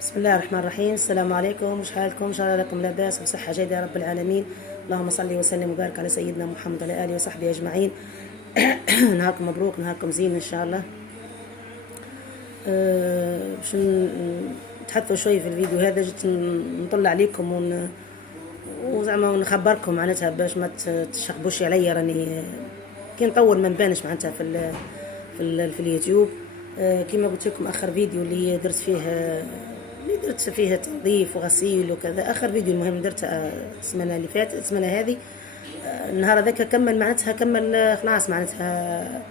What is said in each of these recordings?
بسم الله الرحمن الرحيم. السلام عليكم، وش حالكم؟ ان شاء الله لكم لاباس وصحة جيدة يا رب العالمين. اللهم صل وسلم وبارك على سيدنا محمد وعلى اله وصحبه اجمعين. نهاركم مبروك، نهاركم زين ان شاء الله. باش نتحدثوا شوي في الفيديو هذا. جيت نطل عليكم وزعما نخبركم معناتها باش ما تشخبوش عليا. راني كي نطول ما نبانش معناتها في اليوتيوب. كما قلت لكم اخر فيديو اللي درت فيها تنظيف وغسيل وكذا، اخر فيديو المهم درته السمانه اللي فاتت، السمانه هذه النهار هذاك كمل معناتها، كمل خلاص معناتها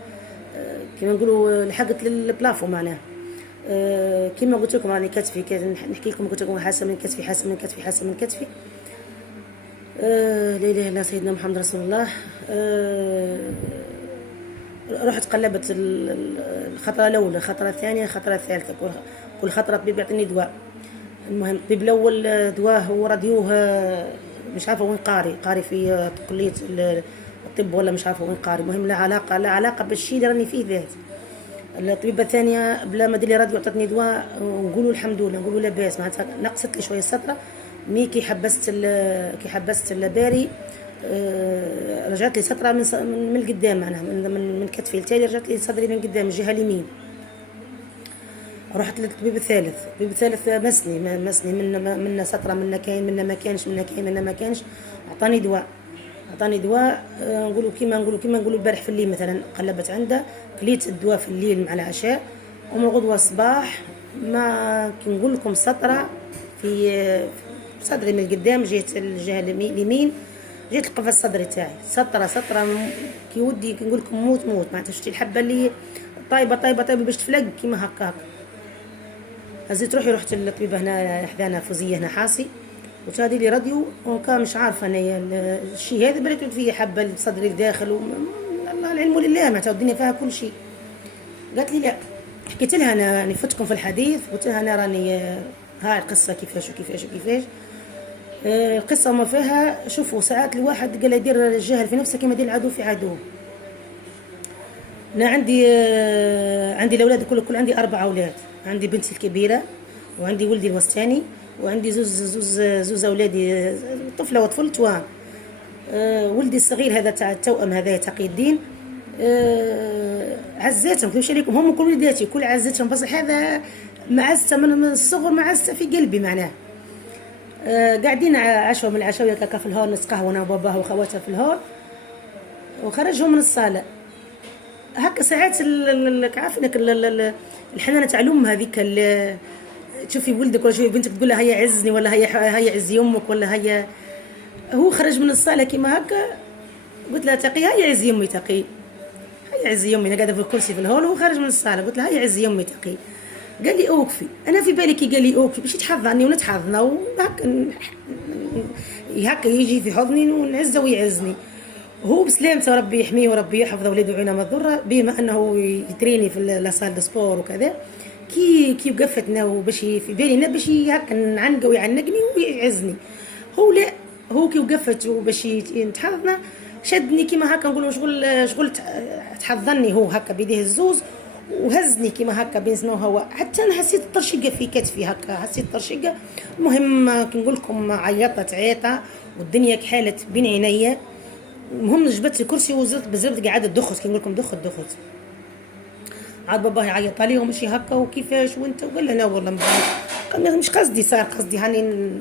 كما نقولوا لحقت للبلافو معناها. كما قلت لكم راني كتفي، نحكي لكم قلت لكم حاسه من كتفي، حاسه من كتفي، حاسه من كتفي. لا اله الا الله سيدنا محمد رسول الله. رحت قلبت الخطره الاولى، الخطره الثانيه، الخطره الثالثه، كل خطره طبيب يعطيني دواء. المهم الطبيب الاول دواء هو راديوه مش عارفه وين قاري في كليه الطب ولا مش عارفه وين قاري. المهم لا علاقه بالشيء اللي راني فيه ذات. الطبيبه الثانيه بلا ما دير لي راديو عطتني دواء، ونقولوا الحمد لله، نقولوا لاباس معناتها نقصت لي شويه السطره. كي حبست الباري رجعت لي سطره من القدام معناها، من كتفي التالي رجعت لي صدري من قدام الجهه اليمين. رحت للطبيب الثالث، الطبيب الثالث مسني من سطره، من كاين، من ما كانش، من كاين، من ما كانش. عطاني دواء نقولوا كيما نقولوا البارح في الليل مثلا قلبت عنده، كليت الدواء في الليل مع العشاء، ومن الغدوه الصباح ما كي نقول لكم سطره في صدري من القدام، جهه الجهه اليمين، جيت القفص الصدري تاعي سطره كي ودي كي نقول لكم موت معناتها. شفتي الحبه اللي طايبه باش تفلق كيما هكاك. هزيت روحي، رحت للطبيبه هنا حدانا فوزيه هنا حاسي، قلت هذه لي راديو وكان مش عارفه انايا الشيء هذا، بليت فيه حبه صدري الداخل الله العلم لله معناتها الدنيا فيها كل شيء. قالت لي لا. حكيت لها انا نفتكم في الحديث، قلت لها انا راني هاي القصه كيفاش وكيفاش وكيفاش. القصه ما فيها. شوفوا ساعات الواحد قال يدير الجهل في نفسه كما يدير العدو في عدوه. انا عندي الاولاد كل عندي 4 اولاد. عندي بنتي الكبيره، وعندي ولدي الوسطاني، وعندي زوز اولادي، طفله وطفل توام. ولدي الصغير هذا تاع التوأم هذا تقي الدين، عزاتهم كيفاش عليكم، هم كل وليداتي كل عزتهم، بصح هذا معزته من الصغر، معزته في قلبي معناه. قاعدين عشوه من العشاويه كاكا في الهول، نسقى قهوه انا وباباه وخواتها في الهول، وخرجهم من الصاله هكا. ساعات عارفينك الحنانه تاع الام هذيك، تشوفي ولدك ولا تشوفي بنتك تقول لها هيا عزني، ولا هيا عزي امك، ولا هيا. هو خرج من الصاله كيما هكا، قلت لها تقي هيا عزي امي، تقي هيا عزي امي. انا قاعده في الكرسي في الهول وهو خارج من الصاله، قلت لها هيا عزي امي تقي. قال لي اوقفي. انا في بالي كي قال لي اوقفي باش يتحضني ونتحضنا وهكا، هكا يجي في حضني ونعزه ويعزني. هو بسلامته ربي يحميه وربي يحفظه وليده ويعينه من الضره، بما انه يتريني في لاصال دو سبور وكذا. كي وقفتنا وباش في بالي باش هكا نعنقه ويعنقني ويعزني. هو لا، هو كي وقفت وباش نتحضنا شدني كيما هكا نقولوا شغل تحضني هو هكا بيديه الزوز، وهزني كيما هكا بين سما وهواء، حتى انا حسيت الطرشقه في كتفي هكا، حسيت الطرشقه. المهم كي نقول لكم عيطت عيطه والدنيا كحالت بين عينيا. المهم جبت الكرسي وزرت قاعده دخت، كي نقول لكم دخت. عاد باباه يعيط عليه ومشي هكا وكيفاش وانت، وقال انا والله قال مش قصدي، صار قصدي هاني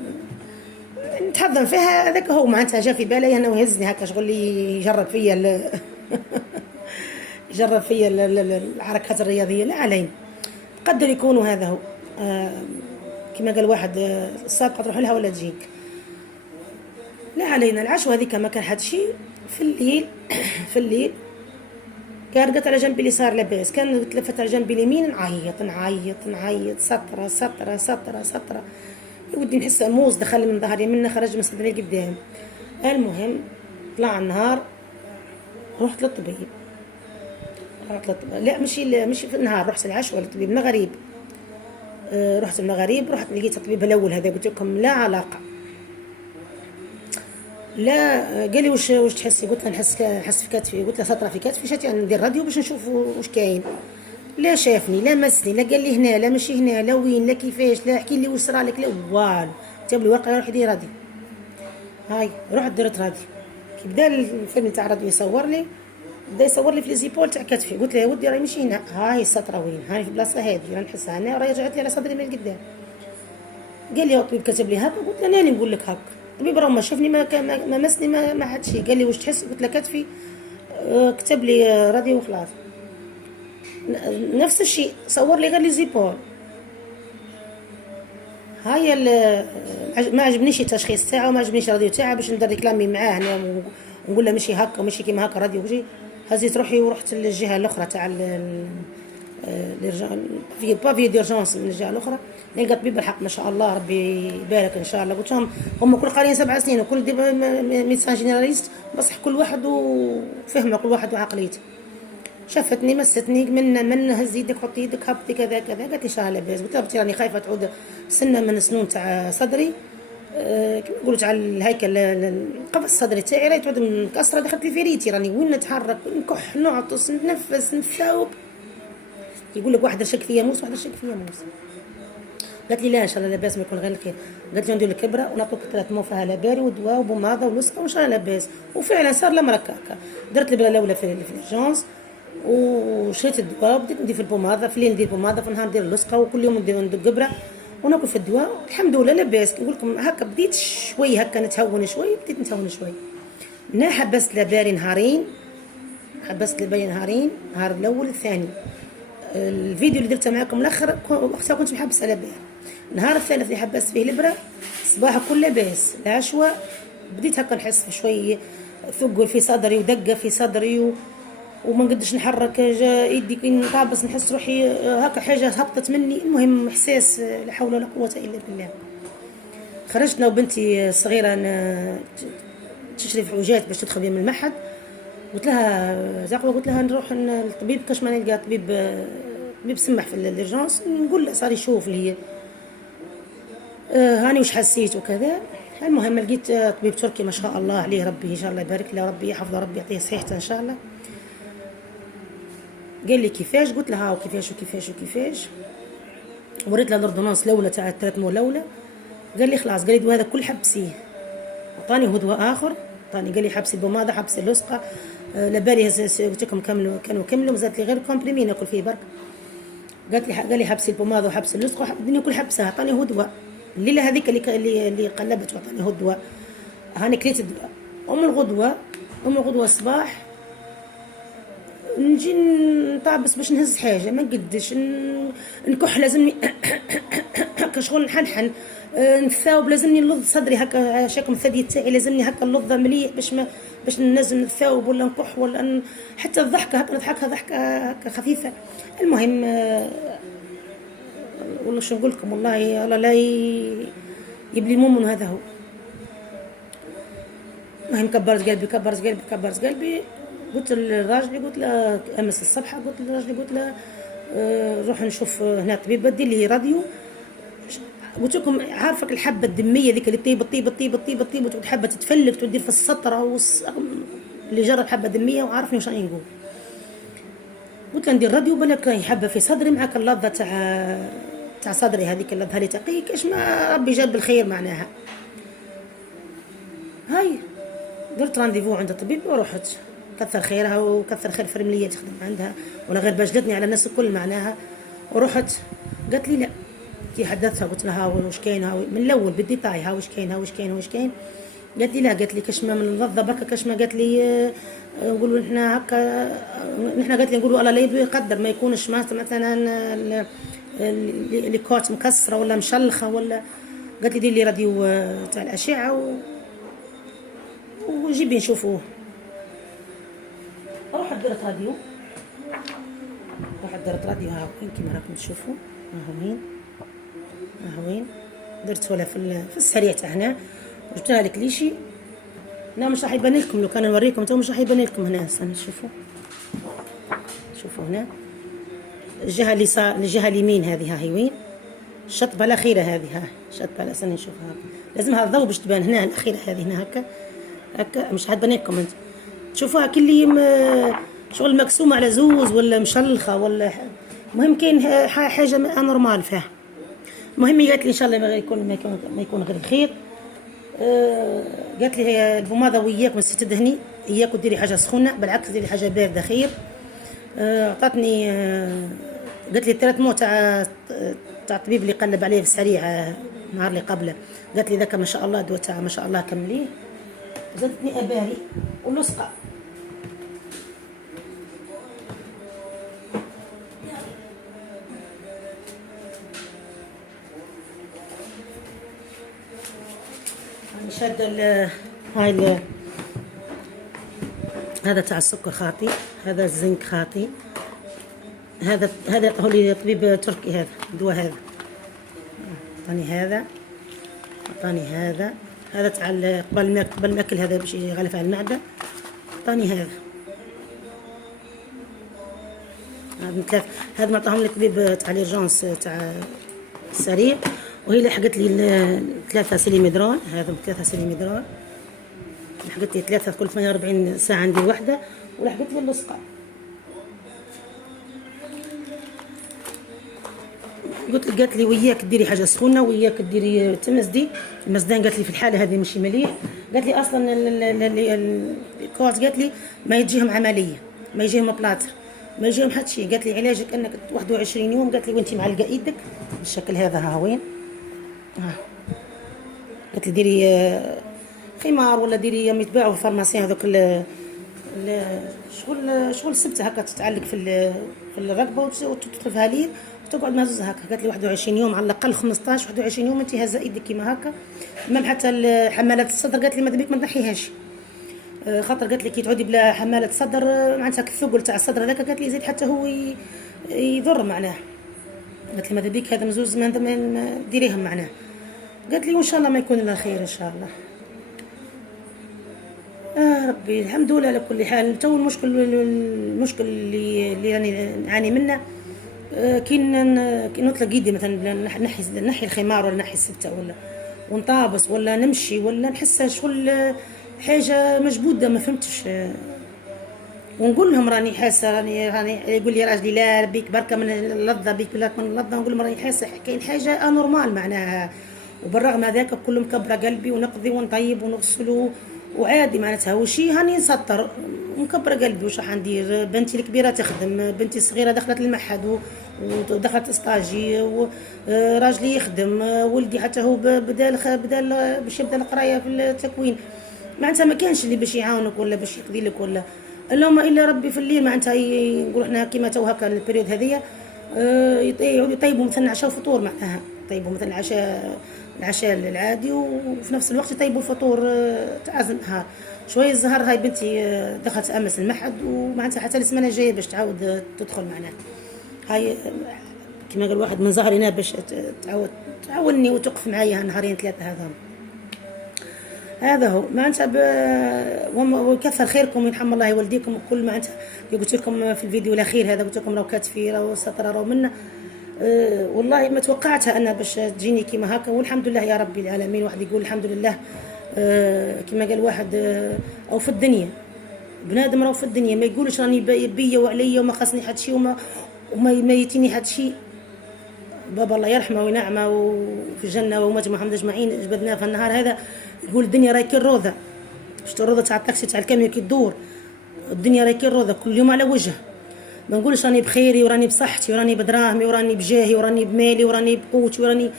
نتحضن فيها. هذاك هو معناتها جا في بالي انا وهزني هكا شغل لي يجرب فيا يجرب فيا الحركات الرياضيه. لا علينا، قدر يكونوا هذا هو. كما قال واحد السابقه تروح لها ولا تجيك. لا علينا. العشوه هذيك ما كان حد شيء. في الليل قرقت على جنبي اليسار لاباس، كان تلفت على جنبي اليمين نعيط سطره. ودي نحس موز دخل من ظهري، منه خرج من صدري قدام. المهم طلع النهار، رحت للطبيب. لا مش في النهار، رحت العشوه للطبيب من غريب. رحت لقيت الطبيب الاول هذا قلت لكم لا علاقه. لا قال لي واش تحسي؟ قلت له نحس في كتفي. قلت له سطره في كتفي، شتي ندير راديو باش نشوف واش كاين. لا شافني لا مسني لا قال لي هنا لا ماشي هنا لا وين لا كيفاش لا حكي لي واش صرالك لا والو. جاب لي ورقه روح دير راديو. هاي رحت درت راديو. كي بدا الفيلم تاع راديو يصور لي، بدا يصور لي في ليزيبول تاع كتفي. قلت له يا ودي راهي ماشي هنا، هاي السطره وين، هاي في البلاصه هذه راه نحسها هنا، راهي رجعت لي على صدري من القدام. قال لي الطبيب كتب لي هكا. قلت له انا نقول لك هكا، الطبيب راه ما شافني ما مسني ما حد شي. قال لي واش تحس؟ قلت له كتفي. كتب لي راديو وخلاص. نفس الشيء صور لي غير لي زيبول. هاي ما عجبنيش التشخيص تاعو، ما عجبنيش الراديو تاعو، باش ندير ريكلامي معاه هنا ونقول له ماشي هكا وماشي كيما هكا راديو وجي. هزيت روحي ورحت للجهه الاخرى تاع في بافي ديرجونس من الجهه الاخرى. لقى طبيب بالحق ما شاء الله ربي يبارك ان شاء الله. قلت لهم هم كل قارين 7 سنين وكل ميدسان جينيراليست، بصح كل واحد وفهمه كل واحد وعقليته. شافتني مستني من هز يدك حط يدك هبطي كذا كذا. قالت لي ان شاء الله لاباس. قلت لها بنتي راني خايفه تعود سنه من السنون تاع صدري، كيما نقولوا تاع الهيكل القفص الصدري تاعي راهي تعود مكسره. دخلت لي في ريتي راني وين نتحرك نكح نعطس نتنفس نثاوب. يقول لك واحد شك فيا موس واحد شك فيا موس. قالت لي لا ان شاء الله لاباس ما يكون غير الخير. قالت لي ندير لك ابره ونعطوك 3 موفها لاباري ودواء وبوماضه ولصقه وان شاء الله لاباس. وفعلا صار الامر هكاك. درت الابره الاولى في الجونس وشريت الدواء وبديت ندير في البوماضه، في الليل ندير بوماضه، في النهار ندير اللصقه، وكل يوم ندق ابره وناكل في الدواء. الحمد لله لاباس. نقول لكم هكا بديت شوي هكا نتهون شوي، بديت نتهون شوي. انا حبست لاباري نهارين، حبست لاباري نهارين، نهار الاول الثاني. الفيديو اللي درته معكم الاخر وقتها كنت محبسه لاباس. النهار الثالث اللي حبست فيه الابره صباح كل لاباس. العشوه بديت هكا نحس بشوي ثقل في صدري ودقه في صدري وما نقدرش نحرك يدي كي نطابس نحس روحي هكا حاجه هبطت مني. المهم احساس لا حول ولا قوه الا بالله. خرجنا وبنتي الصغيره تشري في حوجات باش تدخل من المعهد. قلت لها زعقوا، قلت لها نروح للطبيب كاش ما نلقى طبيب سمح في الارجانس نقول له صار يشوف لي هاني وش حسيت وكذا. المهم لقيت طبيب تركي ما شاء الله عليه ربي ان شاء الله يبارك له، ربي يحفظه، ربي يعطيه صحته ان شاء الله. قال لي كيفاش؟ قلت له ها وكيفاش وكيفاش وكيفاش. وريت له الاردونانس الاولى تاع 3 مول الاولى. قال لي خلاص، قال لي هذا كل حبسيه. عطاني هو دواء اخر، عطاني قال لي حبسي البوماضه حبسي اللصقه. لبالي قلت كانوا كملوا زادت لي غير كومبريمي ناكل فيه برك. قال لي حبسي البوماضه وحبسي اللصقه الدنيا كل حبسها. عطاني هو دواء الليله هذيك اللي قلبت وعطاني هو الدواء. هاني كليت الدواء. ام الغدوه الصباح نجي نطابس باش نهز حاجه ما نقدش نكح، لازمني هكا شغل نحنحن نثاوب، لازمني نلض صدري هكا شكل الثدي تاعي لازمني هكا نلضه مليح باش ننزل نثاوب ولا نكح ولا حتى الضحكه هكا نضحكها ضحكه هكا خفيفه. المهم والله شو نقول لكم، والله الله لا يبلي مؤمن هذا هو. المهم كبرت قلبي. قلت للراجل، قلت له امس الصبحه، قلت للراجل قلت له روح نشوف هنا طبيب بدي لي راديو. قلت لكم عارفك الحبه الدميه ذيك اللي طيب وتحبه تتفلك تدير في السطره اللي جرب حبه دميه وعارفني واش راني نقول. قلت له ندير راديو بالك راهي حبه في صدري معك اللظه تاع صدري هذيك اللظه اللي تقيك ايش ما ربي جاب بالخير معناها. هاي درت رانديفو عند الطبيب ورحت، كثر خيرها وكثر خير فرمليه تخدم عندها ولا غير باجلتني على الناس الكل معناها. ورحت قالت لي لا، كي حدثتها قلت لها واش كاين من الاول بالديتاي واش كاين. قالت لي لا، قالت لي كاش ما من اللظه بركه كاش ما، قالت لي نقولوا نحنا هكا قالت لي نقولوا الله لا يقدر ما يكونش مثلا اللي كوت مكسره ولا مشلخه ولا. قالت لي دير لي راديو تاع الاشعه وجيبي نشوفوه. رحت درت راديو ها وين كيما راكم تشوفوا ها وين درت ولا في السريع تاع هنا. جبتها لك ليشي لا مش راح يبان لكم، لو كان نوريكم تو مش راح يبان لكم هنا. استنى شوفوا هنا الجهه اليسار الجهه اليمين هذه هي وين الشطبه الاخيره هذه الشطبه. لا استنى نشوفها لازمها الضوء باش تبان هنا الاخيره هذه هنا هكا مش حتبان لكم انت تشوفوها كل شغل مقسومه على زوز ولا مشلخه ولا المهم كاين حاجه انورمال فيها. المهم قالت لي ان شاء الله ما يكون غير الخير. قالت لي هي البوماضه وياك ما تدهني، اياك وديري حاجه سخونه، بالعكس ديري حاجه بارده خير. عطاتني قالت لي 3 مو تاع الطبيب اللي قلب عليه في السريع النهار اللي قبله. قالت لي ذاك ما شاء الله دواء تاع ما شاء الله كمليه. زادتني اباري ولصقه. شاده هاي هذا تاع السكر خاطي، هذا الزنك خاطي، هذا عطاه لي طبيب تركي. هذا الدواء هذا عطاني، عطاني هذا تاع قبل ما اكل، هذا باش يغلف على المعده. عطاني هذا ثلاث. هذا ما عطاهم لي طبيب تاع ليرجونس تاع السريع. وهي اللي حقت لي 3 سيليميدرول. هذا 3 سيليميدرول، حقت لي 3 كل 48 ساعه ندير وحده. ولحقت لي اللصقه. قالت لي وياك ديري حاجه سخونه، وياك ديري تمزدي المزدان. قالت لي في الحاله هذه ماشي مليح. قالت لي اصلا الكورس قالت لي ما يجيهم عمليه، ما يجيهم بلاطر، ما يجيهم حتى شيء. قالت لي علاجك انك 21 يوم. قالت لي وانت معلقه ايدك بالشكل هذا. ها وين قالت لي ديري خمار ولا ديري يتباعوا في الفارماسي هذوك شغل سبته هكا تتعلق في الرقبه وتدخل فيها ليل وتقعد مهزوزه هكا. قالت لي 21 يوم على الاقل، 15 21 يوم انت هزه ايدك كيما هكا. المهم حتى حمالات الصدر قالت لي ماذا بيك ما تنحيهاش، خاطر قالت لي كي تعودي بلا حماله صدر معناتها الثقل تاع الصدر هذاك قالت لي يزيد حتى هو يضر معناه. قالت لي ماذا بيك هذا مزوز ما ديريهم معناه. قالت لي وان شاء الله ما يكون الا خير ان شاء الله. ربي الحمد لله على كل حال. تو المشكل اللي راني نعاني منه كي نطلق يدي مثلا نحي الخمار ولا نحي السبته ولا ونطابس ولا نمشي ولا نحس شغل حاجه مجبوده ما فهمتش. ونقول لهم راني حاسه، راني يقول لي راجلي لا بيك بركه من اللذه، بيك بركه من اللذه. نقول لهم راني حاسه كاين حاجه انورمال معناها. وبالرغم هذاك كله مكبره قلبي ونقضي ونطيب ونغسل وعادي معناتها وشي هاني نسطر مكبره قلبي. وش راح ندير؟ بنتي الكبيره تخدم، بنتي الصغيره دخلت المعهد ودخلت استاجي، وراجلي يخدم، ولدي حتى هو بدال باش يبدا القرايه في التكوين. معناتها ما كانش اللي باش يعاونك ولا باش يقضي لك ولا اللهم الا ربي في الليل. معناتها نقول احنا كيما تو هكا البريود هذيا يطيبوا مثلا عشاء وفطور، معناها يطيبوا مثلا العشاء العادي وفي نفس الوقت يطيبوا الفطور تاع النهار. شويه الزهر هاي بنتي دخلت امس المعهد ومعناتها حتى السمانه الجايه باش تعاود تدخل معناها. هاي كما قال واحد من زهري هنا باش تعاوني وتقف معايا نهارين 3 هذا هو معناتها. وكثر خيركم ويرحم الله والديكم وكل معناتها. قلت لكم في الفيديو الاخير هذا قلت لكم راهو كاتفي راهو سطر راهو منا. والله ما توقعتها انا باش تجيني كيما هكا. والحمد لله يا رب العالمين. واحد يقول الحمد لله كما قال واحد او في الدنيا بنادم راهو في الدنيا ما يقولش راني بيا وعليا وما خاصني حد شيء وما يتيني حد شيء. بابا الله يرحمه وينعمه وفي الجنه وامته محمد اجمعين جبدناه في النهار هذا. يقول الدنيا راهي كي الروضه، شفتوا الروضه تاع الطاكسي تاع الكاميو كي تدور. الدنيا راهي كي الروضه كل يوم على وجه. ما نقولش راني بخيري وراني بصحتي وراني بدراهمي وراني بجاهي وراني بمالي وراني بقوتي وراني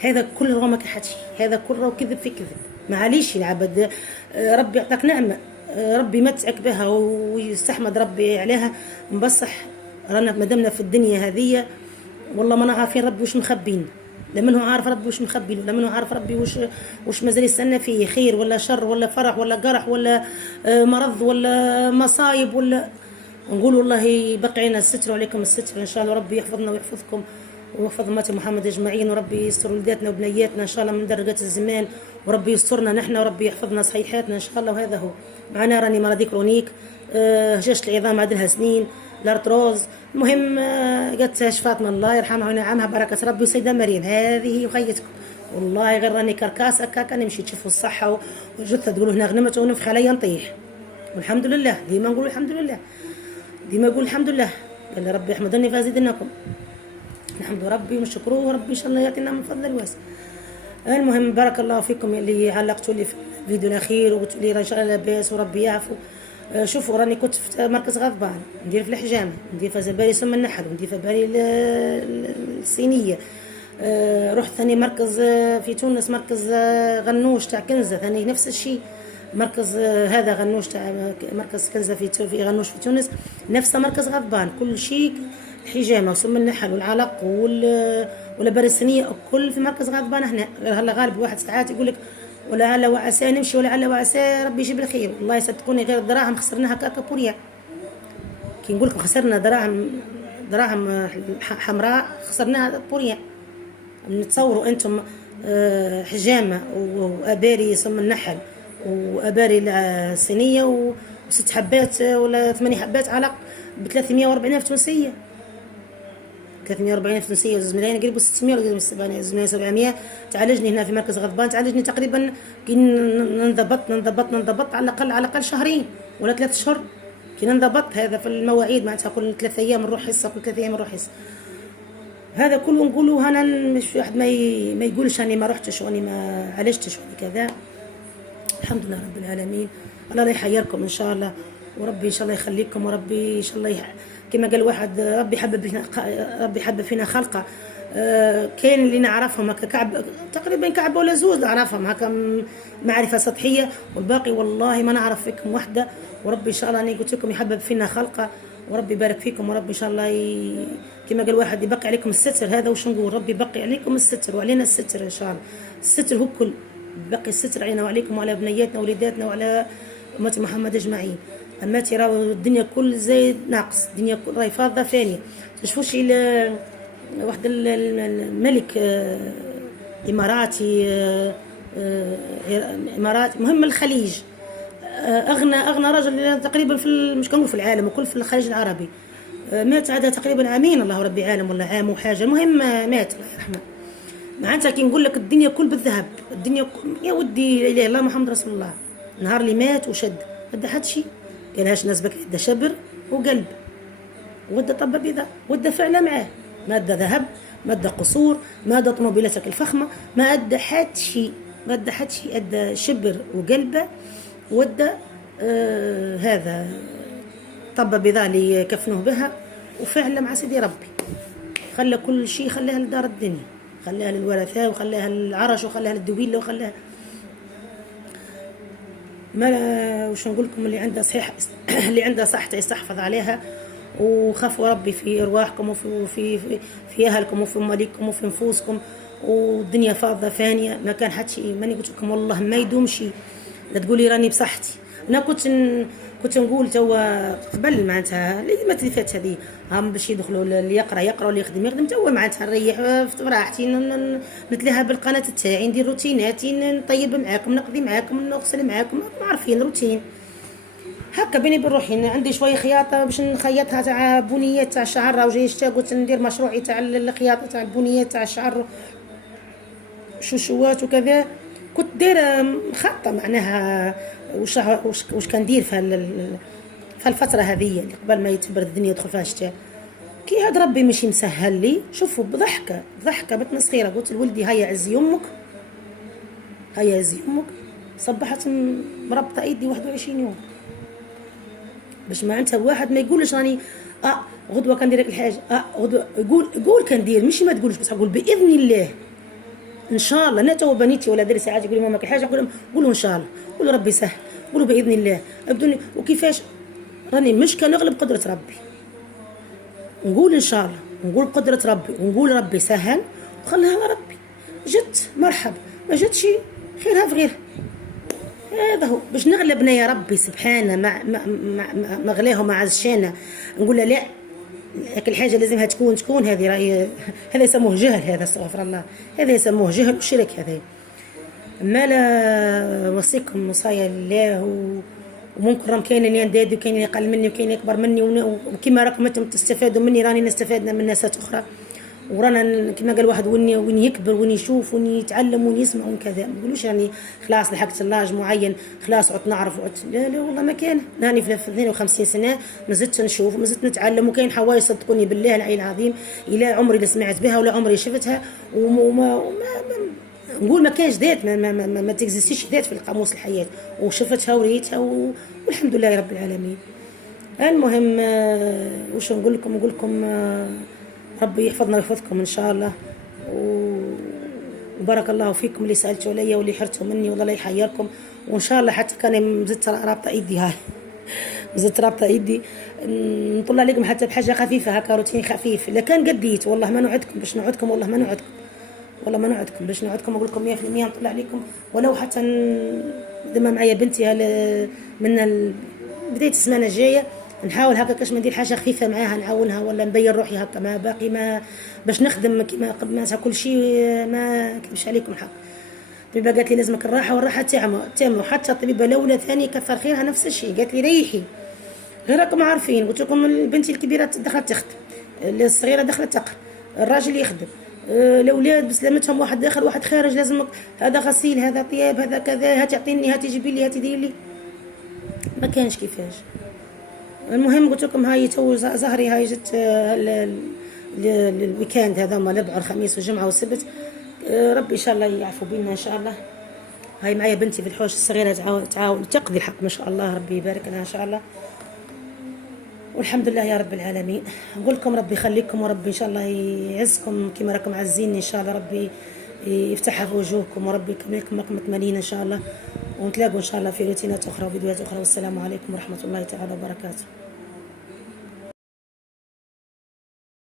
هذا كل راه ما كان حد شيء. هذا كل راه كذب في كذب. معليش العبد ربي يعطيك نعمه، ربي يمتعك بها ويستحمد ربي عليها. بصح رانا مادامنا في الدنيا هذه والله ما عارفين ربي واش مخبين. لا منه عارف ربي واش مخبي، ولا منه عارف ربي واش مازال يستنى فيه خير ولا شر ولا فرح ولا قرح ولا مرض ولا مصايب ولا. نقول والله يبقي علينا الستر وعليكم الستر ان شاء الله. ربي يحفظنا ويحفظكم ويحفظ امه محمد اجمعين. وربي يستر ولداتنا وبنياتنا ان شاء الله من درجات الزمان. وربي يسترنا نحن وربي يحفظنا صحيحاتنا ان شاء الله. وهذا هو معنا. راني مرضي كرونيك هشاشه العظام عندها سنين الارتروز. المهم قالت شفات من الله يرحمها وينعمها بركه ربي وسيده مريم. هذه وخيتكم والله غير راني كركاس هكاك نمشي تشوفوا الصحه وجثه تقولوا هنا غنمت ونفخ عليا نطيح. والحمد لله ديما نقول الحمد لله، ديما نقول الحمد لله. قال ربي احمدوني فازيدنكم، نحمد ربي ونشكروه، وربي ان شاء الله يعطينا من فضل الواسع. المهم بارك الله فيكم اللي علقتوا لي في الفيديو الاخير وقلتوا لي ان شاء الله لاباس وربي يعفو. شوفوا راني كنت في مركز غضبان، ندير في الحجامه، ندير في زبالي سم النحل، وندير في بالي الصينيه. رحت ثاني مركز في تونس، مركز غنوش تاع كنزه، ثاني نفس الشيء. مركز هذا غنوش تاع مركز كنزه في غنوش في تونس، نفس مركز غضبان، كل شيء الحجامه وسم النحل والعلق والابر الصينيه الكل في مركز غضبان هنا. هلا غالب واحد ساعات يقول لك ولعل وعسى نمشي ولعل وعسى ربي يجيب الخير. والله صدقوني غير الدراهم خسرناها كاكا بوريا. كي نقول لكم خسرنا دراهم حمراء خسرناها بوريا. نتصوروا انتم حجامه واباري سم النحل واباري الصينيه و6 حبات ولا 8 حبات علق ب 340 ألف تونسيه. 340 تونسيه وزوج ملايين قريب 600 ولا 700 تعالجني هنا في مركز غضبان. تعالجني تقريبا كي ننضبط على الاقل شهرين ولا 3 اشهر كي ننضبط. هذا في المواعيد معناتها كل 3 ايام نروح حصه، كل 3 ايام نروح حصه. هذا كله نقوله انا، مش واحد ما يقولش اني ما رحتش واني ما عالجتش واني كذا. الحمد لله رب العالمين. الله لا يحيركم ان شاء الله، وربي ان شاء الله يخليكم، وربي ان شاء الله كما قال واحد ربي حبب فينا خلقه. كاين اللي نعرفهم هكا كعب تقريبا كعب ولا زوز نعرفهم هكا معرفه سطحيه، والباقي والله ما نعرف فيكم وحده. وربي ان شاء الله اني قلت لكم يحبب فينا خلقه، وربي يبارك فيكم، وربي ان شاء الله كما قال واحد يبقي عليكم الستر. هذا وش نقول، ربي يبقي عليكم الستر وعلينا الستر ان شاء الله. الستر هو كل بقي الستر علينا وعليكم وعلى بنياتنا ووليداتنا وعلى أمة محمد أجمعين. أما ترى الدنيا كل زي ناقص، الدنيا كل راهي فاضة فانية. تشوفوش واحد الملك إماراتي مهم الخليج، أغنى رجل تقريبا في مش كنقول في العالم وكل في الخليج العربي. مات عادها تقريبا عامين، الله ربي عالم ولا عام وحاجة، المهم مات الله يرحمه. معناتها كي نقول لك الدنيا كل بالذهب، الدنيا كل يا ودي لا اله الا الله محمد رسول الله. النهار اللي مات وشد ما دا حد شيء، قالهاش ناس بك دا شبر وقلب، ودا طبه بيضاء، ودا فعله معاه، ما دا ذهب، ما دا قصور، ما دا طوموبيلاتك الفخمه، ما ادى حد شيء، ما ادى حد شيء، ادى شبر وقلبه، ودا هذا طبه بيضاء اللي يكفنوه بها، وفعله مع سيدي ربي خلى كل شيء، خلاها لدار الدنيا، خلاها للورثة وخلاها للعرش وخلاها للدويلة وخلاها ما وش نقول لكم. اللي عنده صحيح اللي عنده صحته يستحفظ عليها، وخافوا ربي في ارواحكم وفي اهلكم وفي مالكم وفي نفوسكم. والدنيا فاضه فانيه، ما كان حد شيء. ماني قلت لكم والله ما يدوم شيء، لا تقولي راني بصحتي. انا كنت نقول توا قبل معناتها اللي ما تلفات هذه هم باش يدخلوا اللي يقرا واللي يخدم توا معناتها نريح في راحتي، نتلهى بالقناه تاعي، ندير روتيناتي، نطيب معاكم، نقضي معاكم، نغسل معاكم، عارفين روتين هكا بيني بروحي. عندي شويه خياطه باش نخيطها تاع بنيات تاع الشعر، او جاي قلت ندير مشروعي تاع الخياطه تاع البنيات تاع الشعر، شوشوات وكذا. كنت دايره خطه معناها وش كندير في الفتره هذه اللي قبل ما يتبرد الدنيا يدخل فيها الشتاء. كي هاد ربي ماشي مسهل لي، شوفوا بضحكه بنت صغيره قلت لولدي هيا عزي امك، هيا عزي امك. صبحت مربطه ايدي 21 يوم باش معناتها واحد ما يقولش راني غدوه كندير لك الحاجه، غدوه يقول كندير، مش ما تقولش بس اقول باذن الله ان شاء الله. انا تو بنيتي ولا دري ساعات يقولوا ماما حاجه، قولوا ان شاء الله، قولوا ربي سهل، قولوا باذن الله. ابدوني وكيفاش راني مش كنغلب قدره ربي، نقول ان شاء الله، نقول قدره ربي، ونقول ربي سهل وخليها على ربي. جت مرحبا، ما جتش خيرها في غيرها. هذا هو باش نغلبنا يا ربي سبحانه، ما غلاه ما عزشانا نقول لا لكن الحاجه لازمها تكون هذه راهي، هذا يسموه جهل، هذا استغفر الله، هذا يسموه جهل وشرك. هذا ما لا وصيكم وصايا لله، وممكن راهم كاين اللي نداد وكاين اللي اقل مني وكاين اللي اكبر مني، وكما راكم انتم تستفادوا مني راني نستفادنا من ناس اخرى. ورانا كما قال واحد وين يكبر وين يشوف وين يتعلم وين يسمع وين كذا. ما نقولوش يعني خلاص لحقت لاج معين خلاص عدت نعرف وعدت لا لا والله ما كان. هاني في 52 سنه ما زدت نشوف وما زدت نتعلم، وكاين حوايج صدقوني بالله العلي العظيم الى عمري اللي سمعت بها ولا عمري شفتها نقول ما كانش ذات ما تكزيستيش ذات في القاموس الحياه، وشفتها وريتها والحمد لله رب العالمين. المهم وش نقول لكم ربي يحفظنا ويحفظكم ان شاء الله، وبارك الله فيكم اللي سالتوا عليا واللي حرتوا مني، والله لا يحيركم. وان شاء الله حتى كان زدت رابطه ايدي هاي زدت رابطه ايدي نطلع لكم حتى بحاجه خفيفه هكا روتين خفيف. الا كان قديت والله ما نوعدكم باش نوعدكم، والله ما نوعدكم، والله ما نوعدكم باش نوعدكم نقول لكم 100% نطلع لكم. ولو حتى دما معايا بنتي من بدايه السمانه الجايه نحاول هكا كاش ما ندير حاجه خفيفه معاها نعاونها ولا نبين روحي هكا، ما باقي ما باش نخدم كيما قبل ما كل شيء ما كلش عليكم حق. الطبيبه قالت لي لازمك الراحه والراحه تامه، وحتى الطبيبه الاولى ثاني كثر خيرها نفس الشيء، قالت لي ريحي غير راكم عارفين. قلت لكم بنتي الكبيره دخلت تخدم، الصغيره دخلت تقرا، الراجل يخدم، الاولاد بسلامتهم واحد داخل واحد خارج، لازمك هذا غسيل هذا طياب هذا كذا، هاتي اعطيني هاتي جيبي لي هاتي ديري لي، ما كانش كيفاش. المهم قلت لكم هاي تو زهري هاي جت الويكاند هذا ما الاربعاء والخميس والجمعه والسبت، ربي ان شاء الله يعفو بينا ان شاء الله. هاي معايا بنتي في الحوش الصغيره تعاون تقضي الحق ما شاء الله، ربي يبارك لها ان شاء الله. والحمد لله يا رب العالمين. نقول لكم ربي يخليكم وربي ان شاء الله يعزكم كما راكم عزيني ان شاء الله، ربي يفتحها في وجوهكم وربي يكمل لكم مكملين ان شاء الله، ونتلاقوا ان شاء الله في روتينات اخرى وفيديوهات اخرى. والسلام عليكم ورحمه الله تعالى وبركاته.